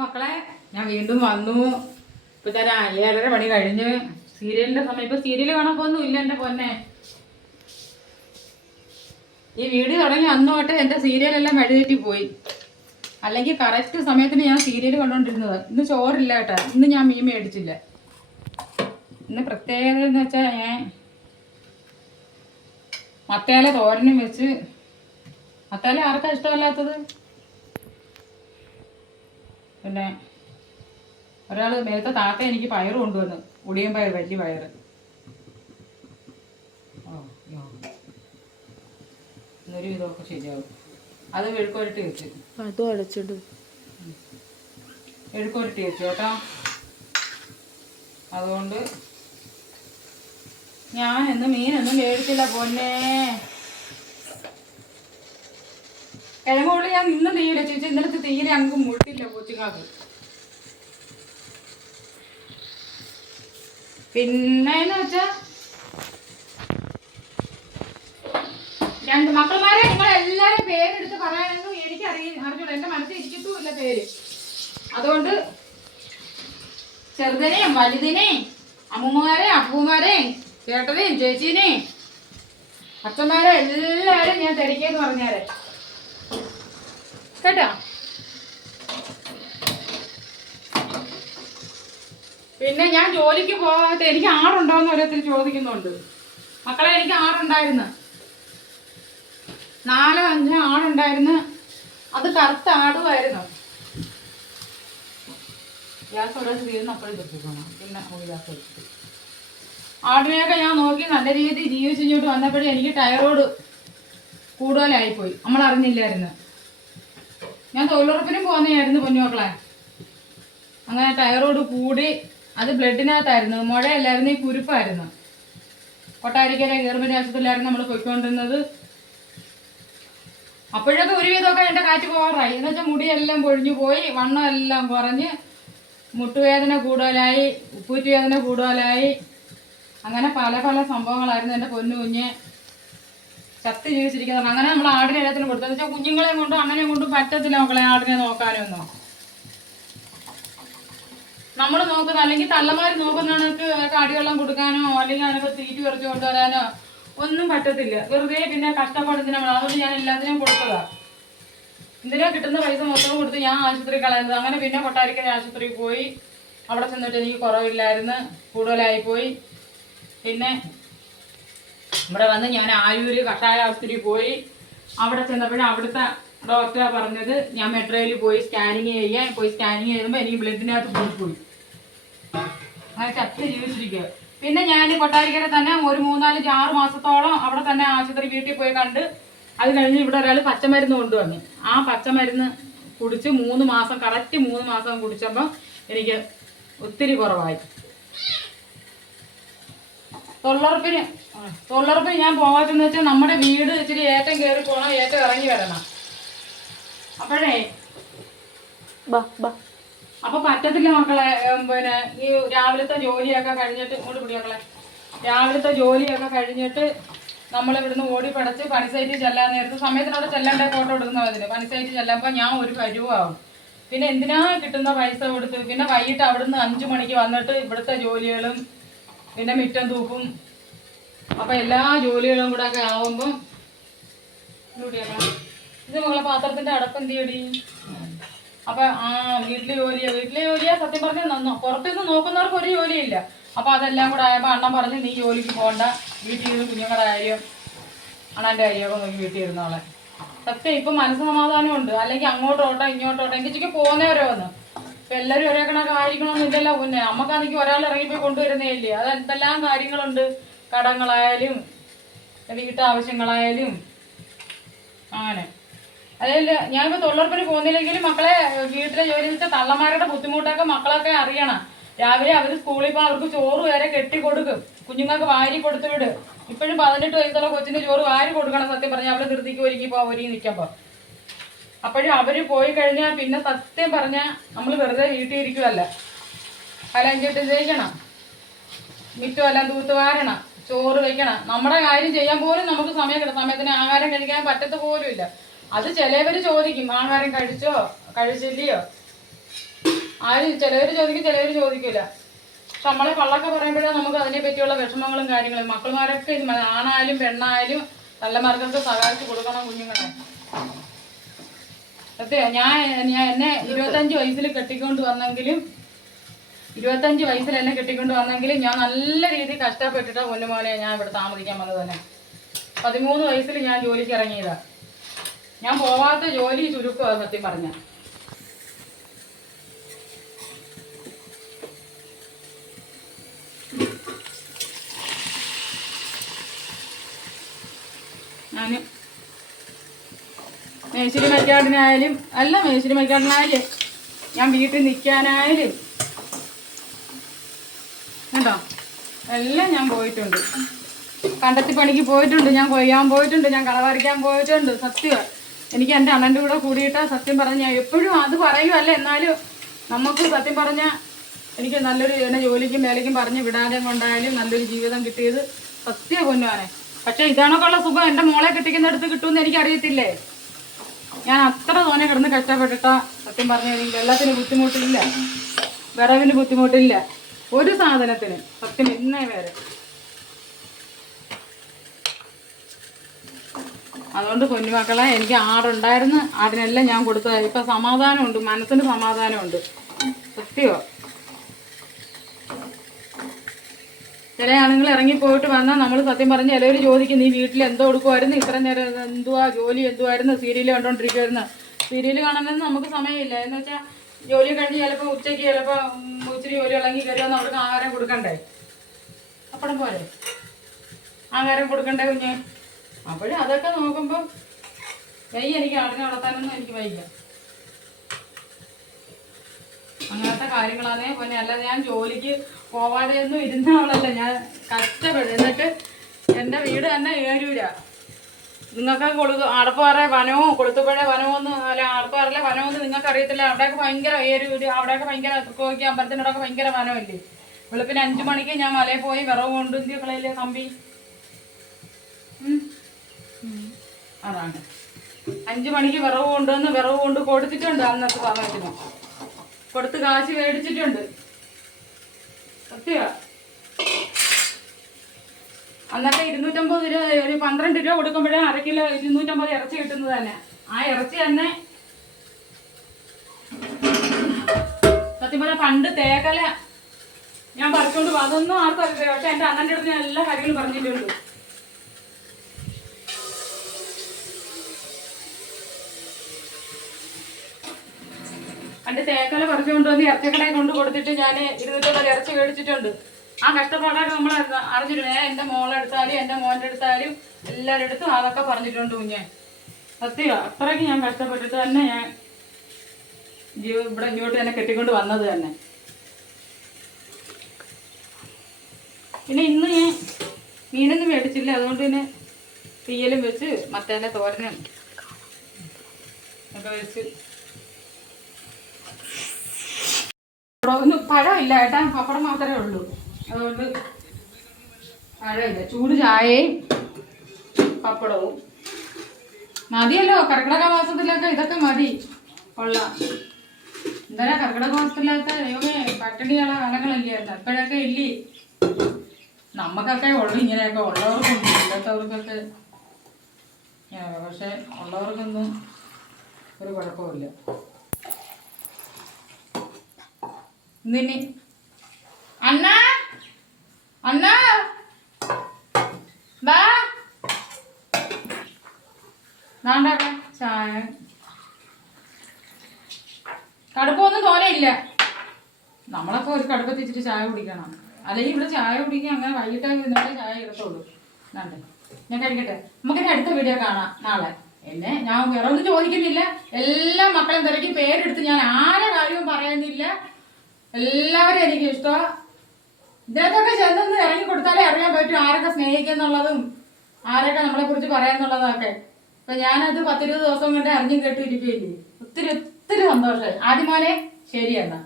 മക്കളെ ഞാൻ വീണ്ടും വന്നു. ഇപ്പൊ തരാ ഏഴര പണി കഴിഞ്ഞ്. സീരിയലിന്റെ സമയം. ഇപ്പൊ സീരിയൽ കാണാൻ പോകുന്നു ഇല്ല എന്റെ പൊന്നെ. ഈ വീഡിയോ തുടങ്ങി അന്ന് തൊട്ട് എന്റെ സീരിയലെല്ലാം വഴിതെറ്റി പോയി. അല്ലെങ്കിൽ കറക്റ്റ് സമയത്തിന് ഞാൻ സീരിയൽ കണ്ടോണ്ടിരുന്നത്. ഇന്ന് ചോറില്ല കേട്ടോ. ഇന്ന് ഞാൻ മീൻ മേടിച്ചില്ല. ഇന്ന് പ്രത്യേകത എന്ന് വെച്ചാൽ ഞാൻ മത്തേല തോരനും വെച്ച്. മത്തേല ആർക്കാ ഇഷ്ടമല്ലാത്തത്? പിന്നെ ഒരാൾ നേരത്തെ താത്ത എനിക്ക് പയറ് കൊണ്ടുവന്നു. ഉടിയൻ പയർ വലിയ യോ. എന്നൊരു ഇതൊക്കെ ശരിയാവും. അത് മെഴുക്കുരട്ടി വെച്ച്. അത് അടച്ചിട്ട് മെഴുക്കുരട്ടി വെച്ചു കേട്ടോ. അതുകൊണ്ട് ഞാൻ ഇന്ന് മീനൊന്നും മേടിച്ചില്ല പൊന്നെ. കിഴങ്ങുള്ളി ഞാൻ ഇന്ന് തീരെ ചേച്ചി ഇന്നലത്തെ തീയില ഞങ്ങൾക്ക് മുട്ടില്ല കൊച്ചുങ്ങൾക്ക്. പിന്നെന്ന് വെച്ചാ രണ്ട് മക്കളമാരെ നിങ്ങൾ എല്ലാരും പേരെടുത്ത് പറയാനൊന്നും എനിക്ക് അറിയ അറിഞ്ഞൂടാ. എന്റെ മനസ്സിൽ ഇരിക്കത്തുമില്ല പേര്. അതുകൊണ്ട് ചെറുതിനെയും വലുതിനെയും അമ്മൂമ്മമാരെയും അപ്പൂമാരെയും ചേട്ടനെയും ചേച്ചീനെയും അച്ഛന്മാരെ എല്ലാവരും ഞാൻ തിരക്കിയെന്ന് പറഞ്ഞാരെ. കേട്ടോ? പിന്നെ ഞാൻ ജോലിക്ക് പോകാത്ത എനിക്ക് ആറുണ്ടോന്ന് ഓരോരുത്തർ ചോദിക്കുന്നുണ്ട്. മക്കളെ എനിക്ക് ആറുണ്ടായിരുന്നു. നാലോ അഞ്ചോ ആടുണ്ടായിരുന്നു അത് കറുത്ത ആടുമായിരുന്നു ഗ്യാസ് ഓരോ തീർന്ന് അപ്പോഴും നിർത്തിക്കണം പിന്നെ ഗ്യാസ് വെച്ചിട്ട് ആടിനെയൊക്കെ ഞാൻ നോക്കി നല്ല രീതിയിൽ ജീവിച്ചിങ്ങോട്ട് വന്നപ്പോഴേ എനിക്ക് ടയറോഡ് കൂടുതലായിപ്പോയി. നമ്മൾ അറിഞ്ഞില്ലായിരുന്നു. ഞാൻ തൊഴിലുറപ്പിനും പോകുന്നതായിരുന്നു പൊന്നുമക്കളെ അങ്ങനെ ടയറോട് കൂടി അത് ബ്ലഡിനകത്തായിരുന്നു. മുഴയല്ലായിരുന്നു ഈ കുരുപ്പായിരുന്നു. കൊട്ടാരിക്കര ഗർഭിണി ആശുപത്രിയിലായിരുന്നു നമ്മൾ പോയിക്കൊണ്ടിരുന്നത്. അപ്പോഴൊക്കെ ഒരുവിധമൊക്കെ എന്റെ കാറ്റ് പോകാറായി എന്ന് വെച്ചാൽ മുടിയെല്ലാം പൊഴിഞ്ഞു പോയി വണ്ണം എല്ലാം കുറഞ്ഞ് മുട്ടുവേദന കൂടുതലായി ഉപ്പൂറ്റുവേദന കൂടുതലായി. അങ്ങനെ പല പല സംഭവങ്ങളായിരുന്നു എന്റെ പൊന്നു കുഞ്ഞ്. ചത്ത് ജീവിച്ചിരിക്കുന്നതാണ് അങ്ങനെ നമ്മൾ ആടിനെ എല്ലാത്തിനും കൊടുത്തു. വെച്ചാൽ കുഞ്ഞുങ്ങളെയും കൊണ്ടും അണ്ണനെയും കൊണ്ടും പറ്റത്തില്ല മക്കളെ ആടിനെ നോക്കാനൊന്നും. നമ്മൾ നോക്കുന്ന അല്ലെങ്കിൽ തള്ളമാർ നോക്കുന്ന കണക്ക് കാടിവെള്ളം കൊടുക്കാനോ അല്ലെങ്കിൽ അതിനൊക്കെ തീറ്റി കുറച്ച് കൊണ്ടുവരാനോ ഒന്നും പറ്റത്തില്ല. വെറുതെ പിന്നെ കഷ്ടപ്പെടുന്ന നമ്മൾ അതുകൊണ്ട് ഞാൻ എല്ലാത്തിനും കൊടുത്തതാ. എന്തിനാ കിട്ടുന്ന പൈസ മൊത്തം കൊടുത്ത് ഞാൻ ആശുപത്രി കളയുന്നത്? അങ്ങനെ പിന്നെ കൊട്ടാരിക്കര ആശുപത്രിയിൽ പോയി. അവിടെ ചെന്നിട്ട് എനിക്ക് കുറവില്ലായിരുന്നു. കൂടുതലായി പോയി. പിന്നെ ഇവിടെ വന്ന് ഞാൻ ആയൂര് കഷായ ആശുപത്രി പോയി. അവിടെ ചെന്നപ്പോഴും അവിടുത്തെ ഡോക്ടർ പറഞ്ഞത് ഞാൻ മെട്രോയിൽ പോയി സ്കാനിങ് ചെയ്യാൻ. പോയി സ്കാനിങ് ചെയ്യുമ്പോൾ എനിക്ക് ബ്ലഡിനകത്ത് പോയി പോയി. അങ്ങനെ ചത്ത് ജീവിച്ചിരിക്കുക. പിന്നെ ഞാൻ കൊട്ടാരിക്കര തന്നെ ഒരു മൂന്നാൽ ആറ് മാസത്തോളം അവിടെ തന്നെ ആശുപത്രി വീട്ടിൽ പോയി കണ്ട് അത് കഴിഞ്ഞ് ഇവിടെ ഒരാൾ പച്ചമരുന്ന് കൊണ്ടുവന്നു. ആ പച്ചമരുന്ന് കുടിച്ച് മൂന്ന് മാസം കറക്റ്റ് മൂന്ന് മാസം കുടിച്ചപ്പോൾ എനിക്ക് ഒത്തിരി കുറവായി. തൊഴിലുറപ്പിന് തൊഴിലുറപ്പിന് ഞാൻ പോകാത്തെന്ന് വെച്ചാൽ നമ്മുടെ വീട് ഇച്ചിരി ഏറ്റം കയറി പോകണം ഏറ്റം ഇറങ്ങി വരണം. അപ്പോഴേ അപ്പൊ പറ്റത്തില്ല മക്കളെ പിന്നെ ഈ രാവിലത്തെ ജോലിയൊക്കെ കഴിഞ്ഞിട്ട് ഇങ്ങോട്ട് പിടി മക്കളെ. രാവിലത്തെ ജോലിയൊക്കെ കഴിഞ്ഞിട്ട് നമ്മൾ ഇവിടുന്ന് ഓടി പടച്ച് പണിസൈറ്റിൽ ചെല്ലാൻ നേരത്ത് സമയത്തിനോട് ചെല്ലേണ്ട ഫോട്ടോ എടുക്കുന്ന അതിന് പണിസൈറ്റിൽ ചെല്ലുമ്പോൾ ഞാൻ ഒരു കരുവാകും പിന്നെ എന്തിനാ കിട്ടുന്ന പൈസ കൊടുത്ത്? പിന്നെ വൈകിട്ട് അവിടുന്ന് അഞ്ചു മണിക്ക് വന്നിട്ട് ഇവിടുത്തെ ജോലികളും പിന്നെ മിറ്റം തൂക്കും. അപ്പൊ എല്ലാ ജോലികളും കൂടെ ഒക്കെ ആവുമ്പം ഇത് മകളെ പാത്രത്തിന്റെ അടക്കം തീയടി അപ്പൊ ആ വീട്ടിലെ ജോലിയാ. വീട്ടിലെ ജോലിയാ സത്യം പറഞ്ഞ നന്നോ. പുറത്തുനിന്ന് നോക്കുന്നവർക്ക് ഒരു ജോലിയില്ല. അപ്പൊ അതെല്ലാം കൂടെ ആയപ്പോ അണ്ണൻ പറഞ്ഞു നീ ജോലിക്ക് പോകണ്ട വീട്ടിൽ ഇരുന്ന് കുഞ്ഞുങ്ങളുടെ കാര്യം അണ്ണന്റെ കാര്യമൊക്കെ നോക്കി വീട്ടിൽ ഇരുന്നോളെ സത്യം ഇപ്പൊ മനസ്സമാധാനം ഉണ്ട് അല്ലെങ്കിൽ അങ്ങോട്ടോട്ടോ ഇങ്ങോട്ടോട്ടോ. എനിക്ക് പോകുന്നവരോ വന്ന് ഇപ്പൊ എല്ലാരും ഒരേ കണക്ക് ആയിരിക്കണമെന്നില്ലല്ലോ പിന്നെ നമുക്കാണെങ്കിൽ ഒരാൾ ഇറങ്ങിപ്പോയി കൊണ്ടുവരുന്നേ ഇല്ലേ അത് എന്തെല്ലാം കാര്യങ്ങളുണ്ട്? കടങ്ങളായാലും വീട്ടാവശ്യങ്ങളായാലും അങ്ങനെ. അതല്ല ഞാനിപ്പോ തൊഴിലുറപ്പിന് പോകുന്നില്ലെങ്കിലും മക്കളെ വീട്ടിലെ ജോലി വെച്ച തള്ളമാരുടെ ബുദ്ധിമുട്ടൊക്കെ മക്കളൊക്കെ അറിയണം. രാവിലെ അവർ സ്കൂളിൽ പോകാൻ അവർക്ക് ചോറ് വരെ കെട്ടി കൊടുക്കും കുഞ്ഞുങ്ങൾക്ക് വാരി കൊടുത്തു വിടും. ഇപ്പോഴും പതിനെട്ട് വയസ്സുള്ള കൊച്ചിന് ചോറ് വാരി കൊടുക്കണം സത്യം പറഞ്ഞാൽ അവളെ ധൃതിക്ക് ഒരുങ്ങി പോ ഒരുങ്ങി നിൽക്കുമ്പോ അപ്പോഴും അവർ പോയി കഴിഞ്ഞാൽ പിന്നെ സത്യം പറഞ്ഞാൽ നമ്മൾ വെറുതെ വീട്ടിൽ ഇരിക്കുമല്ല കലഞ്ചിട്ട് ജയിക്കണം മിറ്റമെല്ലാം തൂത്ത് വാരണം. ചോറ് വെക്കണം. നമ്മുടെ കാര്യം ചെയ്യാൻ പോലും നമുക്ക് സമയം കിട്ടും സമയത്തിന് ആഹാരം കഴിക്കാൻ പറ്റത്ത് പോലും ഇല്ല അത് ചിലവര് ചോദിക്കും. ആഹാരം കഴിച്ചോ? കഴിച്ചില്ലയോ? ആരും ചിലവർ ചോദിക്കും ചിലവർ ചോദിക്കില്ല പക്ഷെ നമ്മളെ പള്ളൊക്കെ പറയുമ്പോഴേ നമുക്ക് അതിനെ പറ്റിയുള്ള വിഷമങ്ങളും കാര്യങ്ങളും. മക്കളുമാരൊക്കെ ആണായാലും പെണ്ണായാലും നല്ല തള്ളമാർക്കൊക്കെ സഹായിച്ചു കൊടുക്കണം കുഞ്ഞുങ്ങളെ. സത്യം ഞാൻ ഞാൻ എന്നെ ഇരുപത്തഞ്ച് വയസ്സിൽ കെട്ടിക്കൊണ്ട് വന്നെങ്കിലും ഇരുപത്തഞ്ച് വയസ്സിൽ എന്നെ കെട്ടിക്കൊണ്ട് വന്നെങ്കിലും ഞാൻ നല്ല രീതിയിൽ കഷ്ടപ്പെട്ടിട്ട് പൊന്നുമോനെ ഞാൻ ഇവിടെ താമസിക്കാൻ വന്നത് തന്നെ. പതിമൂന്ന് വയസ്സിൽ ഞാൻ ജോലിക്ക് ഇറങ്ങിയതാ. ഞാൻ പോവാത്ത ജോലി ചുരുക്കമാണ് സത്യം പറഞ്ഞ. ഞാൻ മേശിരി മൈക്കാടിനായാലും അല്ല മേശ്ശേരി മൈക്കാടിനായാലും ഞാൻ വീട്ടിൽ നിൽക്കാനായാലും. കേട്ടോ എല്ലാം ഞാൻ പോയിട്ടുണ്ട്. കണ്ടത്തി പണിക്ക് പോയിട്ടുണ്ട് ഞാൻ കൊയ്യാൻ പോയിട്ടുണ്ട് ഞാൻ കളവരയ്ക്കാൻ പോയിട്ടുണ്ട്. സത്യം. എനിക്ക് എന്റെ അണ്ണന്റെ കൂടെ കൂടിയിട്ട് സത്യം പറഞ്ഞ. എപ്പോഴും അത് പറയുമല്ല എന്നാലും നമുക്ക് സത്യം പറഞ്ഞ എനിക്ക് നല്ലൊരു എന്നെ ജോലിക്കും വേലയ്ക്കും പറഞ്ഞ് വിടാതെ കൊണ്ടായാലും നല്ലൊരു ജീവിതം കിട്ടിയത് സത്യ പൊന്നുവാനെ. പക്ഷെ ഇതാണൊക്കെയുള്ള സുഖം? എന്റെ മോളെ കിട്ടിക്കുന്നിടത്ത് കിട്ടുമെന്ന് എനിക്കറിയത്തില്ലേ? ഞാൻ അത്ര തോനെ കിടന്ന് കഷ്ടപ്പെട്ടിട്ട സത്യം പറഞ്ഞു എനിക്ക് വെള്ളത്തിന് ബുദ്ധിമുട്ടില്ല. വിറവിന് ബുദ്ധിമുട്ടില്ല. ഒരു സാധനത്തിന് സത്യം ഇന്നേ വരെ. അതുകൊണ്ട് കുഞ്ഞുമക്കളെ എനിക്ക് ആടുണ്ടായിരുന്നു ആടിനെല്ലാം ഞാൻ കൊടുത്തതായി ഇപ്പം സമാധാനമുണ്ട് മനസ്സിന് സമാധാനമുണ്ട്. സത്യമോ ചില ആണുങ്ങൾ ഇറങ്ങി പോയിട്ട് വന്നാൽ നമ്മൾ സത്യം പറഞ്ഞ് ചിലവർ ചോദിക്കും നീ വീട്ടിൽ എന്തോ കൊടുക്കുമായിരുന്നു ഇത്ര നേരം എന്തുവാ? ജോലി എന്തുവായിരുന്നു? സീരിയൽ കണ്ടോണ്ടിരിക്കുമായിരുന്നു സീരിയൽ കാണാനൊന്നും നമുക്ക് സമയമില്ല. എന്ന് വെച്ചാൽ ജോലി കഴിഞ്ഞ് ചിലപ്പോൾ ഉച്ചയ്ക്ക് ചിലപ്പോൾ ഇച്ചിരി ജോലി ഇളങ്ങി കയറിയാൽ അവർക്ക് ആഹാരം കൊടുക്കണ്ടേ? അപ്പടം പോരെ. ആഹാരം കൊടുക്കണ്ടേ കുഞ്ഞ്? അപ്പോഴും അതൊക്കെ നോക്കുമ്പോൾ വയ്യ എനിക്ക് ആടിനെ നടത്താനൊന്നും എനിക്ക് വയ്യ. അങ്ങനത്തെ കാര്യങ്ങളാണ് പിന്നെ അല്ലാതെ ഞാൻ ജോലിക്ക് പോവാതെ ഒന്നും ഇരുന്ന ആളല്ല. ഞാൻ കഷ്ടപ്പെടും. എന്നിട്ട് എന്റെ വീട് തന്നെ ഏരൂര. നിങ്ങൾക്ക് കൊളുത്തു ആടപ്പാറ വനവും കൊളുത്തുപുഴ വനവും അല്ല ആടപ്പാറയിലെ വനമൊന്നും നിങ്ങൾക്ക് അറിയത്തില്ല അവിടെയൊക്കെ ഭയങ്കര ഏരൂര് അവിടെയൊക്കെ ഭയങ്കര തൃക്കോയ്ക്ക് അമ്പലത്തിനോടൊക്കെ ഭയങ്കര വനമല്ലേ? വെളുപ്പിന് അഞ്ചു മണിക്ക് ഞാൻ മലയിൽ പോയി വിറവ് കൊണ്ട് കളയിലെ കമ്പി. അതാണ്. അഞ്ചു മണിക്ക് വിറവ് കൊണ്ടുവന്ന് വിറവ് കൊണ്ട് കൊടുത്തിട്ടുണ്ട് അന്നത്തെ സമയത്തിന്. കൊടുത്ത് കാശ് മേടിച്ചിട്ടുണ്ട്. സത്യ. അന്നത്തെ ഇരുന്നൂറ്റമ്പത് രൂപ ഒരു പന്ത്രണ്ട് രൂപ കൊടുക്കുമ്പോഴേ അര കിലോ ഇരുന്നൂറ്റമ്പത് ഇറച്ചി കിട്ടുന്നത് തന്നെ. ആ ഇറച്ചി തന്നെ സത്യം പറഞ്ഞാൽ പണ്ട് തേക്കല ഞാൻ പറിച്ചോണ്ട്. അതൊന്നും ആർക്കും അറിയില്ല. പക്ഷെ എന്റെ അണ്ണന്റെ അടുത്ത് ഞാൻ എല്ലാ കാര്യങ്ങളും പറഞ്ഞിട്ടുണ്ട്. പണ്ട് തേക്കല കുറച്ച് കൊണ്ടുവന്ന് ഇറച്ചക്കടയിൽ കൊണ്ട് കൊടുത്തിട്ട് ഞാൻ ഇരുന്നൂറ്റമ്പത് ഇറച്ചി മേടിച്ചിട്ടുണ്ട്. ആ കഷ്ടപ്പാടൊക്കെ നമ്മൾ അറിഞ്ഞിട്ടുണ്ട് എന്റെ മോളെടുത്താലും എന്റെ മോന്റെ എടുത്താലും എല്ലാവരുടെ അടുത്തും അതൊക്കെ പറഞ്ഞിട്ടുണ്ട് കുഞ്ഞെ. സത്യം അത്രയ്ക്ക് ഞാൻ കഷ്ടപ്പെട്ടിട്ട് തന്നെ ഞാൻ ജീവ ഇവിടെ ഇങ്ങോട്ട് തന്നെ കെട്ടിക്കൊണ്ട് വന്നത് തന്നെ. പിന്നെ ഇന്ന് ഞാൻ മീനൊന്നും മേടിച്ചില്ല. അതുകൊണ്ട് പിന്നെ തീയലും വെച്ച് മത്തേന്റെ തോരനും ഒക്കെ വെച്ച് ഒന്നും പഴമില്ല ഏട്ടാ. പപ്പടം മാത്രമേ ഉള്ളൂ. അതുകൊണ്ട് പഴമില്ല. ചൂട് ചായയും പപ്പടവും. മതിയല്ലോ. കർക്കിടക മാസത്തിലൊക്കെ ഇതൊക്കെ മതി. കൊള്ള. എന്തായാലും കർക്കിടക മാസത്തിലൊക്കെ ദൈവമേ പട്ടിണിയുള്ള കാലങ്ങളല്ലായിരുന്നു അപ്പോഴൊക്കെ ഇല്ലേ? നമുക്കൊക്കെ ഉള്ളു. ഇങ്ങനെയൊക്കെ ഉള്ളവർക്കും ഇല്ലാത്തവർക്കൊക്കെ. പക്ഷെ ഉള്ളവർക്കൊന്നും ഒരു കുഴപ്പമില്ല എന്തിനി? അണ്ണ? അണ്ണ? ബാ. നാണ്ടാക്ക ചായ കടുപ്പൊന്നും തോനെയില്ല. നമ്മളൊക്കെ ഒരു കടുപ്പ് ഇച്ചിരി ചായ കുടിക്കണം. അല്ലെങ്കിൽ ഇവിടെ ചായ കുടിക്കാൻ അങ്ങനെ വൈകിട്ടായി വന്നിട്ട് ചായ ഇടത്തുള്ളൂ. നാണ്ടേ ഞാൻ കഴിക്കട്ടെ. നമുക്കിനി അടുത്ത വീഡിയോ കാണാം നാളെ. എന്നെ? ഞാൻ വേറെ ഒന്നും ചോദിക്കുന്നില്ല. എല്ലാ മക്കളും തിരക്കി പേരെടുത്ത് ഞാൻ ആരെ എല്ലാവരും എനിക്ക് ഇഷ്ടമാണ് ഇദ്ദേഹത്തൊക്കെ ചെന്നൊന്ന് ഇറങ്ങി കൊടുത്താലേ അറിയാൻ പറ്റും ആരൊക്കെ സ്നേഹിക്കുന്നുള്ളതും ആരൊക്കെ നമ്മളെ കുറിച്ച് പറയാന്നുള്ളതൊക്കെ അപ്പൊ ഞാനത് പത്തിരുപത് ദിവസം കൊണ്ട് അറിഞ്ഞും കേട്ടിരിക്കുകയില്ലേ ഒത്തിരി ഒത്തിരി സന്തോഷമായി. ആദ്യം ശരിയെന്നാ